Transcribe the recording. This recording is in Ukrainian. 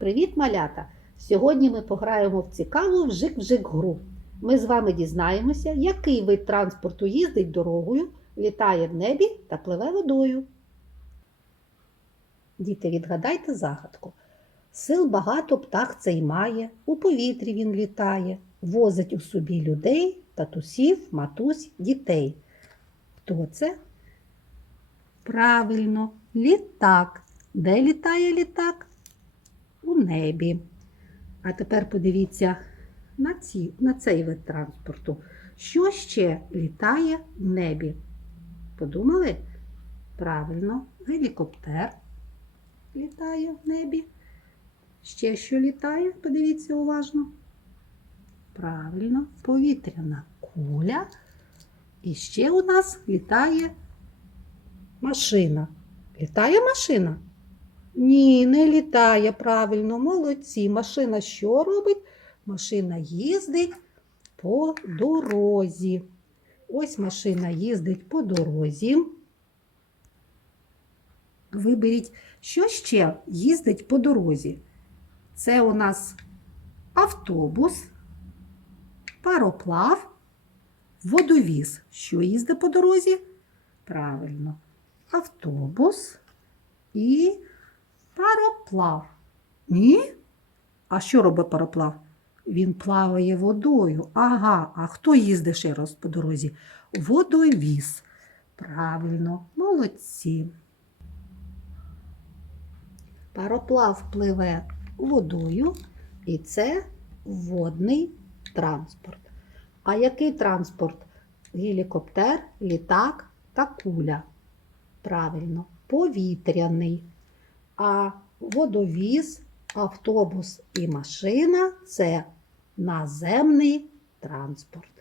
Привіт, малята! Сьогодні ми пограємо в цікаву вжик-вжик гру. Ми з вами дізнаємося, який вид транспорту їздить дорогою, літає в небі та пливе водою. Діти, відгадайте загадку. Сил багато птах цей має, у повітрі він літає, возить у собі людей, татусів, матусь, дітей. Хто це? Правильно, літак. Де літає літак? У небі. А тепер подивіться на, ці, на цей вид транспорту. Що ще літає в небі? Подумали? Правильно, гелікоптер літає в небі. Ще що літає? Подивіться уважно. Правильно, повітряна куля. І ще у нас літає машина. Літає машина? Ні, не літає правильно, молодці. Машина що робить? Машина їздить по дорозі. Ось машина їздить по дорозі. Виберіть, що ще їздить по дорозі. Це у нас автобус, пароплав, водовіз. Що їздить по дорозі? Правильно, автобус і пароплав. Ні? А що робить пароплав? Він плаває водою. Ага, а хто їздить ще раз по дорозі? Водовіз. Правильно, молодці. Пароплав пливе водою, і це водний транспорт. А який транспорт? Гелікоптер, літак та куля. Правильно, повітряний. А водовіз, автобус і машина це наземний транспорт.